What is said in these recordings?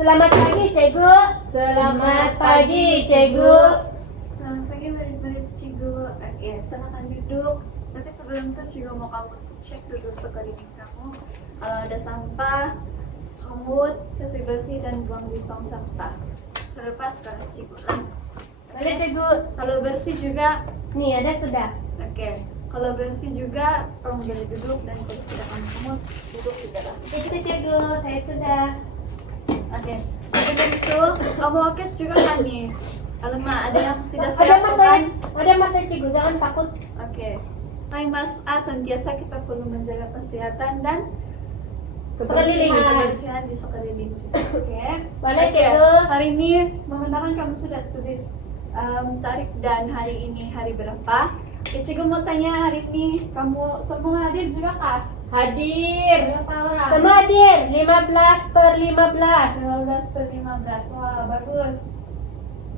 Selamat pagi, Cikgu. Selamat pagi, Cikgu. Selamat pagi murid-murid Cikgu. Oke, silakan duduk. Tapi sebelum itu Cikgu mau kamu cek dulu sekeliling kamu. Kalau ada sampah, pungut, kasih bersih dan buang di tong sampah. Selepas kelas Cikgu lah. Boleh, Cikgu. Kalau bersih juga, Nih, ada sudah. oke. Kalau bersih juga, kamu boleh duduk dan kalau sudah kamu pungut, duduk juga lah. Itu, Cikgu. Saya sudah. Oke. Sebelum itu, kamu oke juga kan nih? Alamak, ada yang tidak Ada siap masa, kan? ada masa, Cikgu. Jangan takut. Oke. Hai Mas A, senantiasa kita perlu menjaga kesehatan dan Sekeliling. kebersihan di sekeliling juga. Oke. Boleh, Oke. Cikgu. Hari ini menggunakan kamu sudah tulis tarikh dan hari ini hari berapa? Oke, Cikgu mau tanya hari ini kamu semua hadir juga kah? Hadir. Berapa orang? Semua hadir. 15/15. 15/15. Wah, bagus.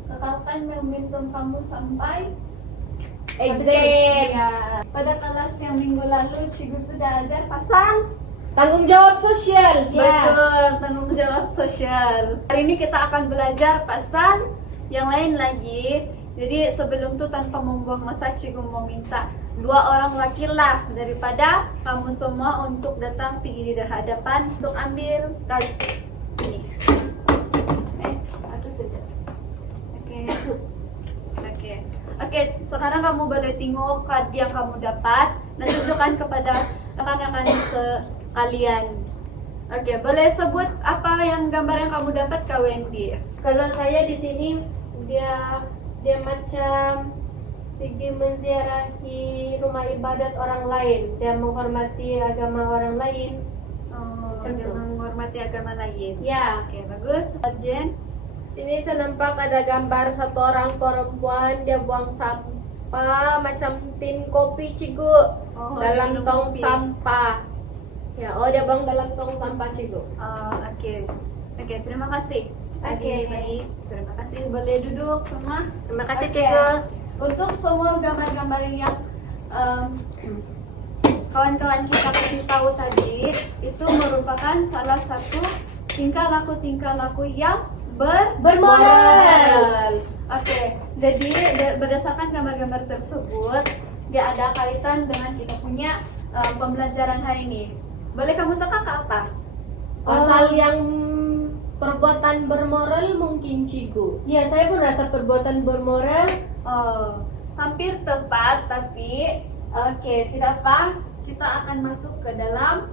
Kekalkan momentum kamu sampai Exit. Ya. Pada kelas yang minggu lalu Cikgu sudah ajar pasal Tanggung jawab sosial. Ya. betul, tanggung jawab sosial. Hari ini kita akan belajar pasal yang lain lagi. Jadi sebelum itu tanpa membuang masa Cikgu mau minta 2 orang wakil lah daripada kamu semua untuk datang pergi di hadapan untuk ambil kali ini. Satu saja. Oke. Oke. Oke, sekarang kamu boleh tengok kado yang kamu dapat dan tunjukkan kepada rekan-rekan sekalian. Oke, boleh sebut apa yang gambar yang kamu dapat, Kak Wendy? Kalau saya di sini dia macam pergi menziarahi rumah ibadat orang lain. Dia menghormati agama orang lain. Oh, Contoh. dia menghormati agama lain. Ya. Oke, bagus. Jen. Sini saya nampak ada gambar satu orang perempuan, dia buang sampah macam tin kopi, Cikgu, Oh, dalam minum tong kopi. sampah. Ya, oh dia buang dalam tong sampah, Cikgu. Oke. Oke, terima kasih. Oke. Baik. Terima kasih. Boleh duduk semua. Terima kasih, Oke. Cikgu. Untuk semua gambar-gambar yang kawan-kawan kita kasih tahu tadi, itu merupakan salah satu tingkah laku yang bermoral. Oke, jadi berdasarkan gambar-gambar tersebut, dia ada kaitan dengan kita punya pembelajaran hari ini. Boleh kamu teka ke apa? Pasal yang perbuatan bermoral mungkin, Cikgu. Ya, saya pun rasa perbuatan bermoral. Oh, hampir tepat, tapi oke, tidak apa. Kita akan masuk ke dalam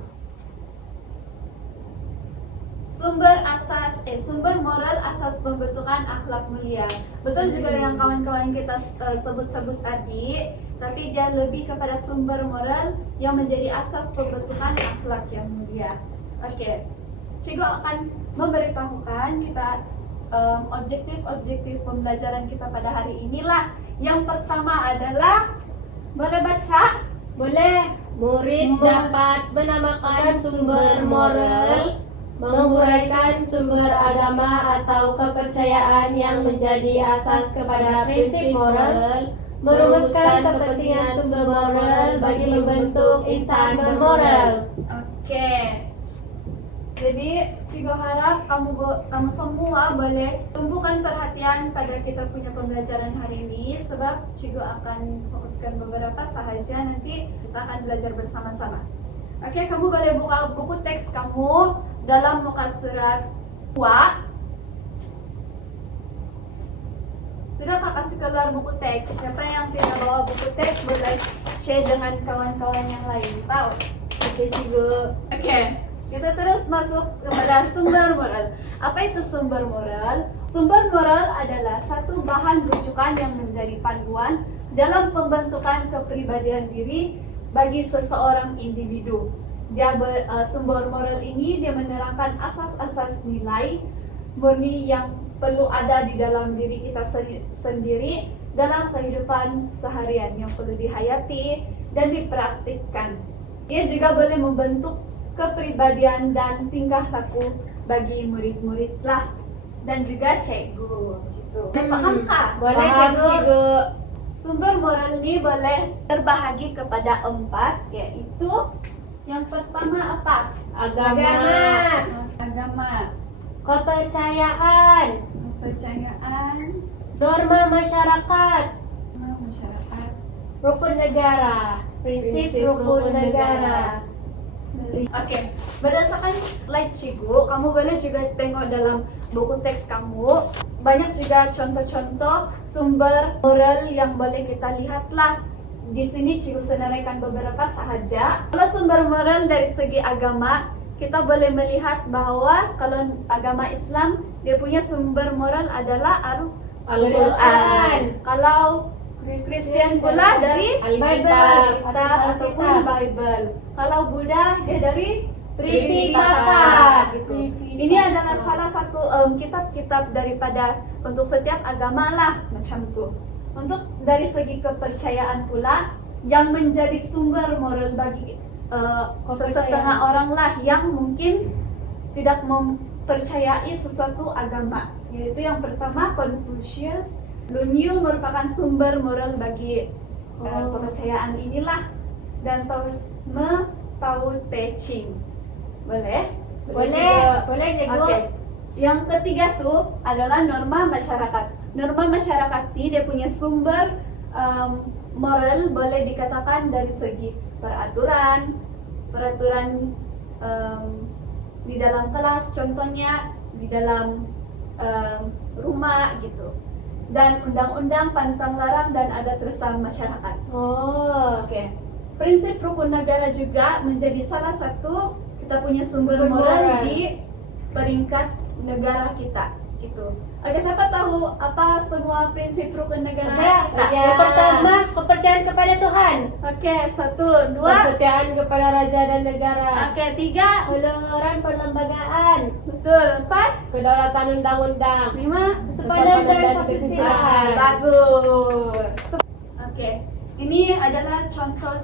sumber moral asas pembentukan akhlak mulia. Betul juga yang kawan-kawan kita sebut-sebut tadi, tapi dia lebih kepada sumber moral yang menjadi asas pembentukan akhlak yang mulia. Oke, Cikgu akan memberitahukan kita objektif-objektif pembelajaran kita pada hari inilah. Yang pertama adalah, boleh baca? Boleh. Murid dapat menamakan sumber moral, menguraikan sumber agama atau kepercayaan yang menjadi asas kepada prinsip moral, merumuskan kepentingan sumber moral bagi membentuk insan bermoral. Oke. Jadi, Cikgu harap kamu semua boleh tumpukan perhatian pada kita punya pembelajaran hari ini, sebab Cikgu akan fokuskan beberapa sahaja, nanti kita akan belajar bersama-sama. Oke, kamu boleh buka buku teks kamu dalam muka surat 2. Sudah Kak kasih keluar buku teks. Siapa yang tidak bawa buku teks boleh share dengan kawan-kawan yang lain. Tahu? Oke, Cikgu. Oke, kita terus masuk kepada sumber moral. Apa itu sumber moral? Sumber moral adalah satu bahan rujukan yang menjadi panduan dalam pembentukan kepribadian diri bagi seseorang individu. Sumber moral ini dia menerangkan asas-asas nilai murni yang perlu ada di dalam diri kita sendiri dalam kehidupan seharian yang perlu dihayati dan dipraktikkan. Ia juga boleh membentuk kepribadian dan tingkah laku bagi murid-murid lah dan juga cikgu gitu. Paham kah? Boleh, Paham, Cikgu. Sumber moral ini boleh terbahagi kepada 4, yaitu yang pertama apa? Agama. Agama. kepercayaan, kepercayaan, norma masyarakat, masyarakat. rukun negara, prinsip rukun negara. Oke, berdasarkan slide Cikgu, kamu boleh juga tengok dalam buku teks kamu. Banyak juga contoh-contoh sumber moral yang boleh kita lihatlah. Di sini Cikgu senaraikan beberapa sahaja. Kalau sumber moral dari segi agama, kita boleh melihat bahwa kalau agama Islam, dia punya sumber moral adalah Al-Quran. Kalau Kristen pula dari Bible, Alkitab ataupun Bible. Kalau Buddha dia dari Tripitaka. gitu. Ini adalah salah satu kitab-kitab daripada untuk setiap agama lah macam tu. Untuk dari segi kepercayaan pula yang menjadi sumber moral bagi sesetengah orang lah yang mungkin tidak mempercayai sesuatu agama. Yaitu yang pertama Confucius. Lunyu merupakan sumber moral bagi kepercayaan inilah, dan Taoisme Tao Te Ching. Boleh? Boleh Cikgu. Oke. Yang ketiga tuh adalah norma masyarakat. Norma masyarakat ini dia punya sumber moral boleh dikatakan dari segi peraturan di dalam kelas, contohnya di dalam rumah gitu. Dan undang-undang, pantang larang, dan adat resam masyarakat. Oke. Prinsip rukun negara juga menjadi salah satu kita punya sumber moral di peringkat negara kita, gitu. Oke, siapa tahu apa semua prinsip rukun negara kita? Yang pertama, kepercayaan kepada Tuhan. Oke, 1, 2. Kesetiaan kepada raja dan negara. Oke, 3. Keluhuran perlembagaan. Betul. 4. Kedaulatan undang-undang. 5. Sepadan dan kesusilaan. Bagus. Oke, ini adalah contoh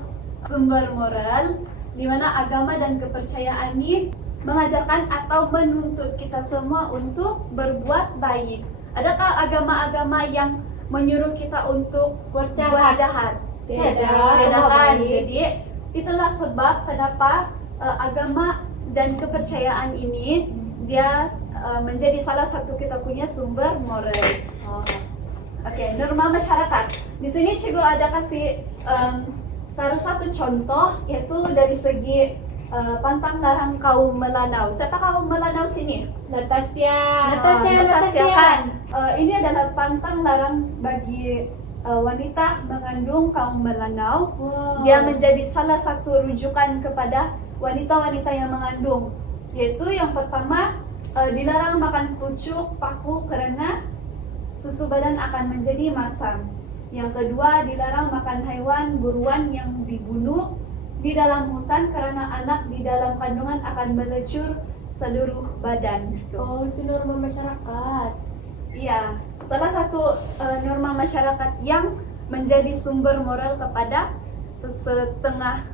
sumber moral di mana agama dan kepercayaan ini mengajarkan atau menuntut kita semua untuk berbuat baik. Adakah agama-agama yang menyuruh kita untuk buat jahat? Tidak kan? Jadi itulah sebab kenapa agama dan kepercayaan ini dia menjadi salah satu kita punya sumber moral. Oke, norma masyarakat. Di sini Cikgu ada kasih taruh satu contoh, yaitu dari segi pantang larang kaum Melanau. Siapa kaum Melanau sini? Natasha Kan. Ini adalah pantang larang bagi wanita mengandung kaum Melanau. Dia menjadi salah satu rujukan kepada wanita-wanita yang mengandung. Yaitu yang pertama, dilarang makan pucuk, paku karena susu badan akan menjadi masam. Yang kedua, dilarang makan hewan buruan yang dibunuh di dalam hutan karena anak di dalam kandungan akan melecur seluruh badan. Itu norma masyarakat. Iya, salah satu norma masyarakat yang menjadi sumber moral kepada setengah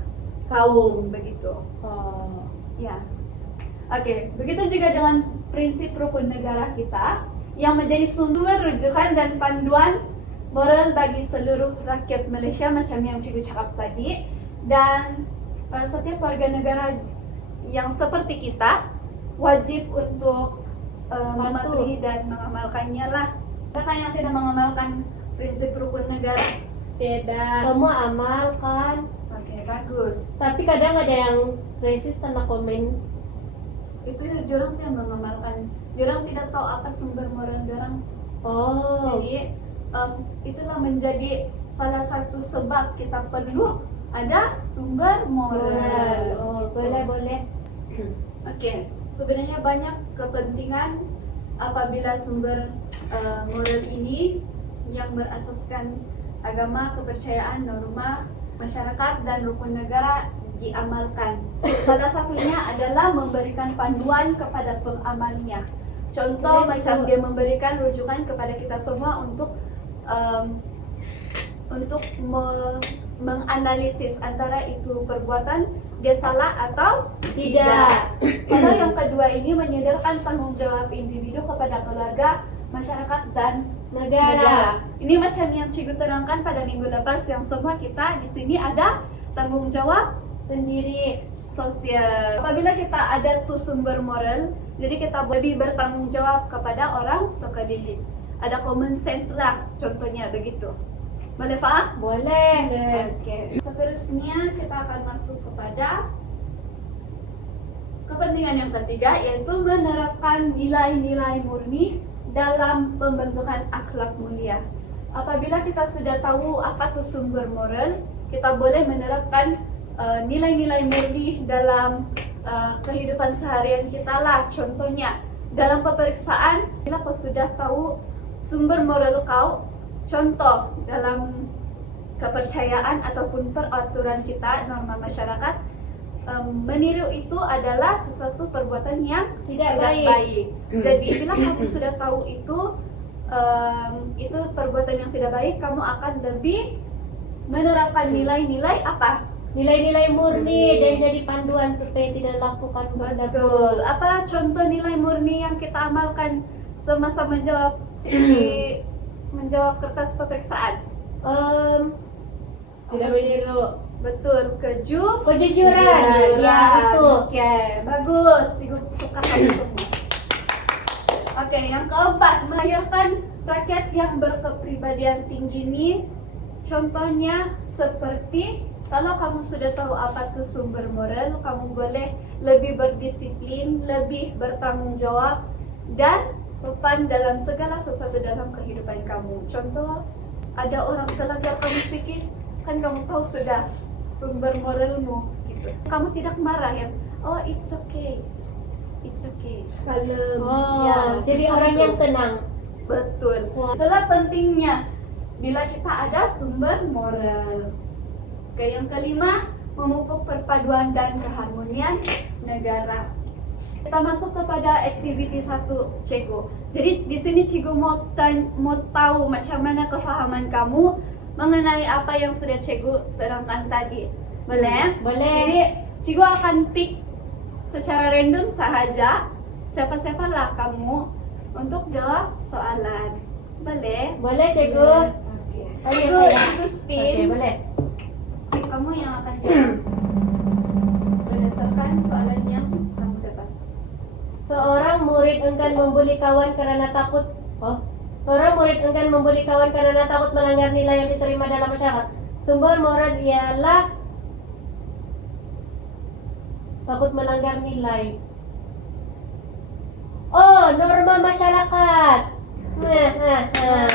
kaum begitu. Ya. Oke, begitu juga dengan prinsip rukun negara kita yang menjadi sumber rujukan dan panduan moral bagi seluruh rakyat Malaysia macam yang Cikgu cakap tadi. Dan setiap warga negara yang seperti kita wajib untuk mematuhi dan mengamalkannya lah. Mereka yang tidak mengamalkan prinsip rukun negara Tidak. Semua amalkan. Oke, bagus. Tapi kadang ada yang resist sama komen. Itu diorang yang mengamalkan. Diorang tidak tahu apa sumber moral diorang. Jadi itulah menjadi salah satu sebab kita perlu ada sumber moral. Boleh. Oke, sebenarnya banyak kepentingan apabila sumber moral ini yang berasaskan agama, kepercayaan, norma masyarakat dan rukun negara diamalkan. Salah satunya adalah memberikan panduan kepada pengamalnya. Contoh macam dia memberikan rujukan kepada kita semua untuk menganalisis antara itu perbuatan dia salah atau tidak. Kalau yang kedua ini menyadarkan tanggung jawab individu kepada keluarga, masyarakat dan negara. Ini macam yang Cikgu terangkan pada minggu lepas yang semua kita di sini ada tanggung jawab Sendiri. sosial. Apabila kita ada tuh sumber moral, jadi kita lebih bertanggung jawab kepada orang sekeliling. Ada common sense lah, contohnya begitu. Boleh paham? Boleh. Oke. Seterusnya kita akan masuk kepada kepentingan yang ketiga, yaitu menerapkan nilai-nilai murni dalam pembentukan akhlak mulia. Apabila kita sudah tahu apa tuh sumber moral, kita boleh menerapkan nilai-nilai murni dalam kehidupan seharian kita lah. Contohnya dalam pemeriksaan, bila kau sudah tahu sumber moral kau, contoh dalam kepercayaan ataupun peraturan kita, norma masyarakat, meniru itu adalah sesuatu perbuatan yang Tidak tidak baik. baik. Jadi bila kamu sudah tahu itu perbuatan yang tidak baik, kamu akan lebih menerapkan nilai-nilai apa? Nilai-nilai murni dan jadi panduan supaya tidak lakukan Betul. Apa contoh nilai murni yang kita amalkan semasa menjawab kertas pemeriksaan? Tidak meniru. Betul, Kejujuran. Ya, itu. Oke, bagus. Cikgu suka kamu semua. Oke, yang keempat, melahirkan rakyat yang berkepribadian tinggi ini. Contohnya seperti kalau kamu sudah tahu apa itu sumber moral, kamu boleh lebih berdisiplin, lebih bertanggung jawab, dan sopan dalam segala sesuatu dalam kehidupan kamu. Contoh, ada orang telanjang kamu sikit, kan kamu tahu sudah sumber moralmu gitu. Kamu tidak marah ya, oh it's okay, kalem. Jadi macam orang itu. yang tenang. Betul. Wah. Itulah pentingnya bila kita ada sumber moral. Oke, yang kelima, memupuk perpaduan dan keharmonian negara. Kita masuk kepada activity 1, Cikgu. Jadi di sini Cikgu mau tahu macam mana kefahaman kamu mengenai apa yang sudah Cikgu terangkan tadi. Boleh? Boleh. Jadi Cikgu akan pick secara random sahaja siapa-siapa lah kamu untuk jawab soalan. Boleh? Boleh, Cikgu. Oke. Saya. Cikgu spin. Oke, boleh. Kamu yang akan jawab berdasarkan soalan yang kamu dapat. Seorang murid enggan membuli kawan karena takut. Seorang murid enggan membuli kawan karena takut melanggar nilai yang diterima dalam masyarakat. Sumber moral ialah takut melanggar nilai. Oh, norma masyarakat. Betul.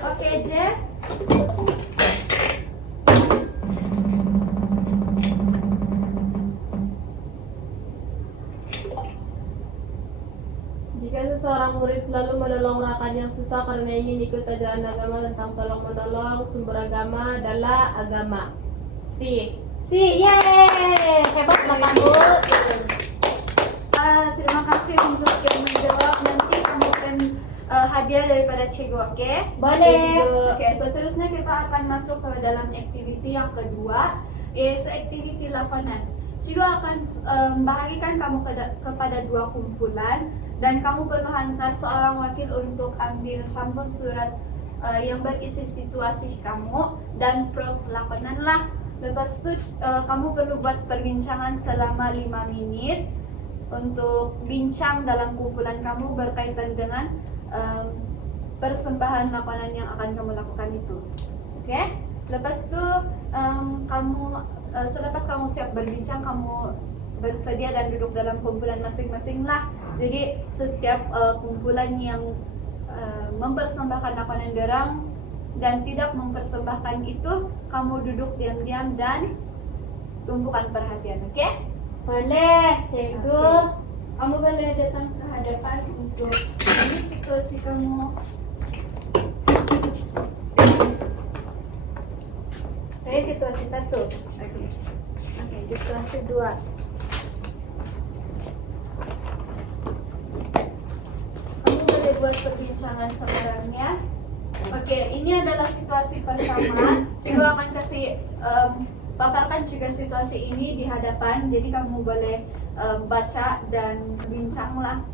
Oke, Jeff. Jika seseorang murid selalu menolong rekan yang susah karena ingin ikut ajaran agama tentang tolong menolong, sumber agama adalah agama. Si, yeay, hebatlah kamu. Terima kasih untuk yang menjawab. Nanti kamu akan hadiah daripada Cikgu, oke? Boleh. Oke, seterusnya kita akan masuk ke dalam activity yang kedua, yaitu activity lakonan. Cikgu akan membahagikan kamu kepada 2 kumpulan, dan kamu perlu hantar seorang wakil untuk ambil sampul surat yang berisi situasi kamu dan props lakonan lah. Lepas itu kamu perlu buat perbincangan selama 5 menit untuk bincang dalam kumpulan kamu berkaitan dengan persembahan lakonan yang akan kamu lakukan itu. Oke? Lepas itu selepas kamu siap berbincang, kamu bersedia dan duduk dalam kumpulan masing-masing lah. Jadi setiap kumpulan yang mempersembahkan lakonan dorang dan tidak mempersembahkan itu, kamu duduk diam-diam dan tumpukan perhatian, oke? Boleh, Cikgu. Kamu boleh datang ke hadapan untuk ini situasi kamu. Saya situasi 1. Oke, situasi 2. Kamu boleh buat perbincangan sebenarnya. Oke, ini adalah situasi pertama. Cikgu akan kasih paparkan juga situasi ini di hadapan. Jadi kamu boleh baca dan bincanglah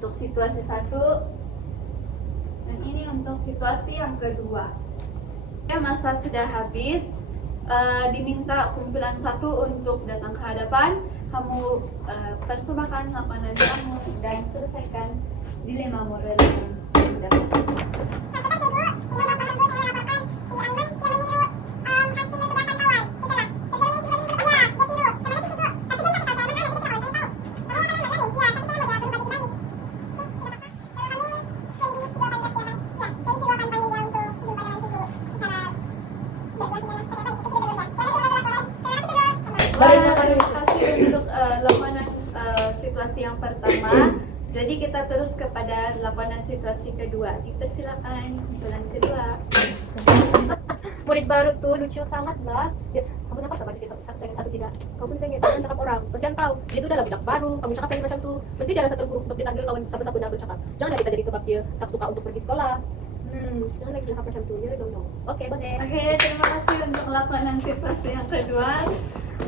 untuk situasi 1. Dan ini untuk situasi yang kedua. Ya, masa sudah habis. diminta kumpulan satu untuk datang ke hadapan. Kamu persembahkan lakonan kamu dan selesaikan dilema moral yang didapat. Terima kasih untuk lakonan situasi yang pertama. Jadi kita terus kepada lakonan situasi kedua. Dipersilakan kumpulan kedua. Murid baru tuh lucu sangat lah. Ya, kamu dapat apa kita saya atau tidak? Kamu pun saya jangan cakap orang. Kasihan tahu, dia itu adalah budak baru. Kamu cakap kayak macam tuh, mesti dia rasa terburuk sebab dia panggil kawan sahabat-sahabat dan bercakap. Jangan kita jadi sebab dia tak suka untuk pergi sekolah. Jangan lagi cakap macam tuh, dia dong. Oke, boleh. Oke, terima kasih untuk lakonan situasi yang kedua.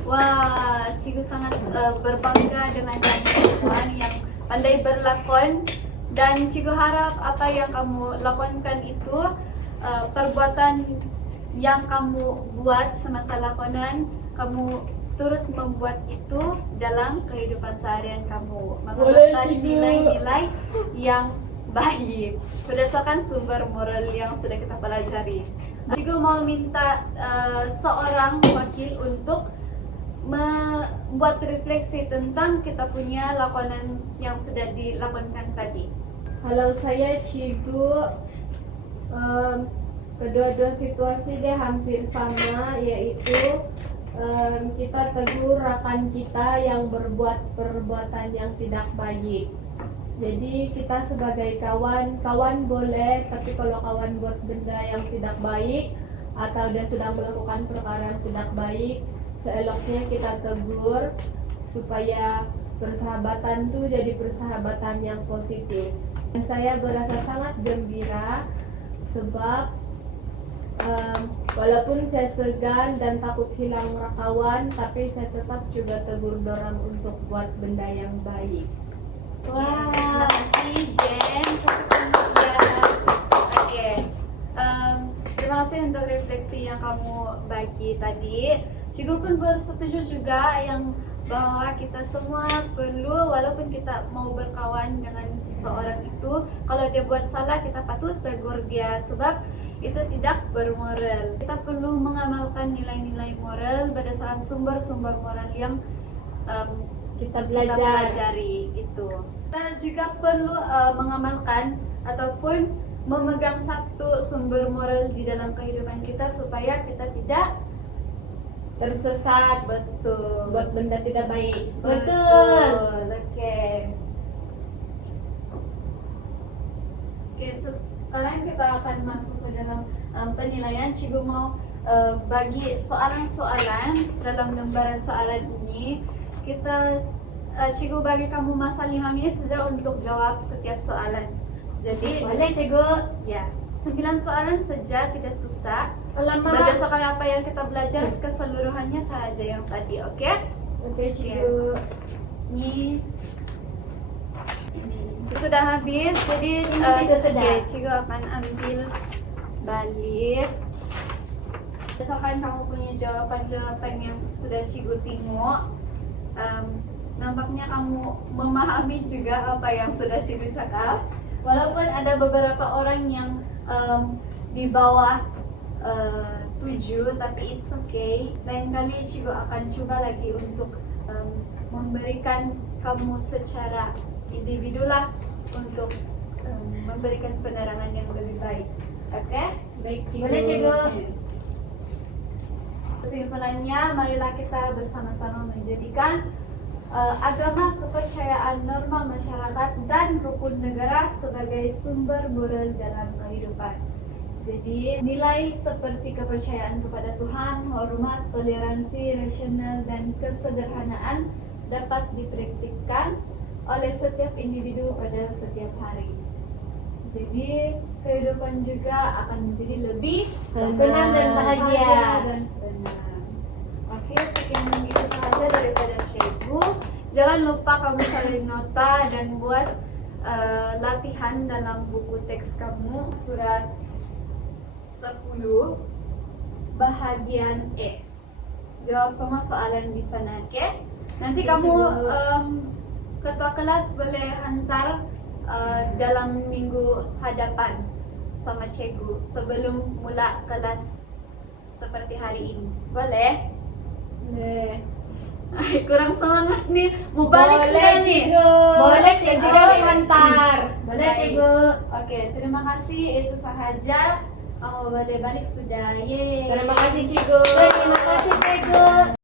Wah, Cikgu sangat berbangga dengan kawan yang pandai berlakon, dan Cikgu harap apa yang kamu lakonkan itu perbuatan yang kamu buat semasa lakonan, kamu turut membuat itu dalam kehidupan seharian kamu, mengamalkan nilai-nilai yang baik berdasarkan sumber moral yang sudah kita pelajari. Cikgu mau minta seorang wakil untuk membuat refleksi tentang kita punya lakonan yang sudah dilakonkan tadi. Kalau saya Cikgu, kedua-dua situasi dia hampir sama, yaitu kita tegur rekan kita yang berbuat perbuatan yang tidak baik. Jadi kita sebagai kawan boleh, tapi kalau kawan buat benda yang tidak baik atau dia sudah melakukan perkara yang tidak baik, seeloknya kita tegur supaya persahabatan tuh jadi persahabatan yang positif. Dan saya berasa sangat gembira sebab walaupun saya segan dan takut hilang kawan, tapi saya tetap juga tegur dorang untuk buat benda yang baik. Wah, terima kasih Jen. Oke, terima kasih untuk refleksi yang kamu bagi tadi. Cikgu pun bersetuju juga yang bahwa kita semua perlu, walaupun kita mau berkawan dengan seseorang itu, kalau dia buat salah kita patut tegur dia sebab itu tidak bermoral. Kita perlu mengamalkan nilai-nilai moral berdasarkan sumber-sumber moral yang kita pelajari itu. Kita juga perlu mengamalkan ataupun memegang satu sumber moral di dalam kehidupan kita supaya kita tidak Tersesat, betul buat benda tidak baik. Oke. Oke, sekarang kita akan masuk ke dalam penilaian. Cikgu mau bagi soalan-soalan dalam lembaran soalan ini. Cikgu bagi kamu masa 5 menit saja untuk jawab setiap soalan. Jadi Boleh Cikgu. ya, 9 soalan saja, tidak susah. Lama. Berdasarkan apa yang kita belajar keseluruhannya saja yang tadi, oke? Oke Cikgu. Ini sudah habis, jadi Ini sudah. oke, Cikgu akan ambil balik. Berdasarkan kamu punya jawaban-jawaban yang sudah Cikgu tengok, nampaknya kamu memahami juga apa yang sudah Cikgu cakap. Walaupun ada beberapa orang yang di bawah 7, tapi it's okay. Lain kali Cikgu akan coba lagi untuk memberikan kamu secara individu lah untuk memberikan penerangan yang lebih baik. Oke? Baik Cikgu. Boleh Cikgu. Kesimpulannya, marilah kita bersama-sama menjadikan agama, kepercayaan, norma masyarakat, dan rukun negara sebagai sumber moral dalam kehidupan. Jadi, nilai seperti kepercayaan kepada Tuhan, hormat, toleransi, rasional, dan kesederhanaan dapat dipraktikkan oleh setiap individu pada setiap hari. Jadi, kehidupan juga akan menjadi lebih tenang dan bahagia. dan tenang. Oke, sekian itu saja daripada Cikgu. Jangan lupa kamu salin nota dan buat latihan dalam buku teks kamu surat 10 bahagian E. jawab semua soalan di sana, oke? Nanti Oke, kamu Cikgu. ketua kelas boleh hantar dalam minggu hadapan sama cikgu sebelum mula kelas seperti hari ini. Boleh? Boleh. Ay, kurang semangat nih. Mau balik sudah nih. Boleh Cikgu Oh, dari oke. hantar. Boleh, Cikgu. Oke, terima kasih. Itu sahaja. Kamu boleh balik sudah. Yeay. Terima kasih Cikgu. Terima kasih, Cikgu.